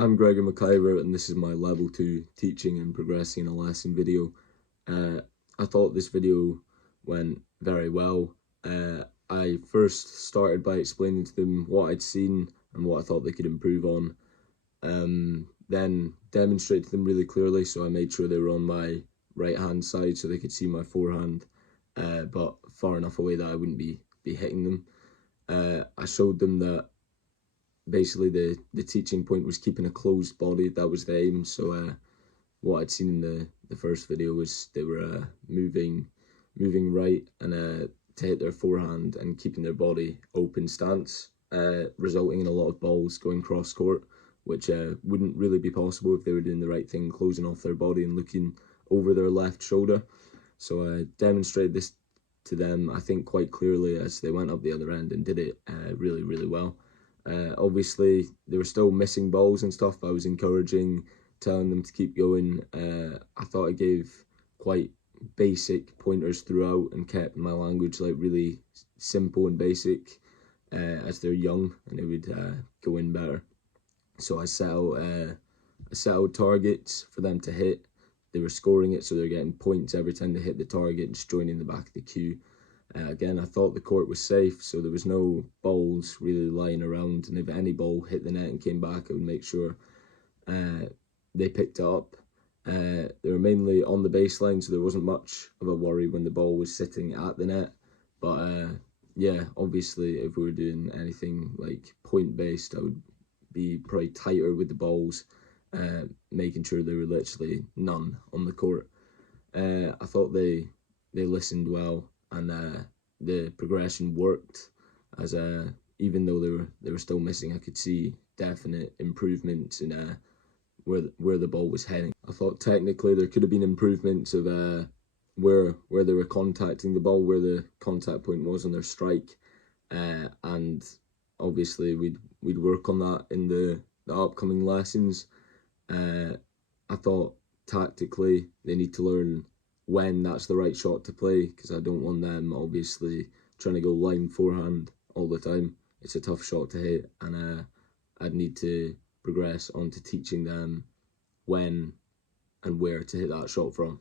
I'm Gregor McIver, and this is my Level 2 Teaching and Progressing in a Lesson video. I thought this video went very well. I first started by explaining to them what I'd seen and what I thought they could improve on. Then demonstrated to them really clearly, so I made sure they were on my right hand side so they could see my forehand, but far enough away that I wouldn't be hitting them. I showed them that basically the teaching point was keeping a closed body. That was the aim. So what I'd seen in the first video was they were moving right and to hit their forehand and keeping their body open stance, resulting in a lot of balls going cross court, which wouldn't really be possible if they were doing the right thing, closing off their body and looking over their left shoulder. So I demonstrated this to them, I think, quite clearly as they went up the other end and did it really, really well. Obviously, they were still missing balls and stuff, but I was encouraging, telling them to keep going. I thought I gave quite basic pointers throughout and kept my language like really simple and basic as they're young, and it would go in better. So I set out targets for them to hit. They were scoring it, so they're getting points every time they hit the target and just joining the back of the queue. Again, I thought the court was safe, so there was no balls really lying around, and if any ball hit the net and came back, I would make sure they picked it up. They were mainly on the baseline, so there wasn't much of a worry when the ball was sitting at the net. But yeah, obviously, if we were doing anything like point-based, I would be probably tighter with the balls, making sure there were literally none on the court. I thought they listened well, and the progression worked. As even though they were still missing, I could see definite improvements in where the ball was heading. I thought technically there could have been improvements of where they were contacting the ball, where the contact point was on their strike, and obviously we'd work on that in the upcoming lessons. I thought tactically they need to learn when that's the right shot to play, because I don't want them obviously trying to go line forehand all the time. It's a tough shot to hit, and I'd need to progress on to teaching them when and where to hit that shot from.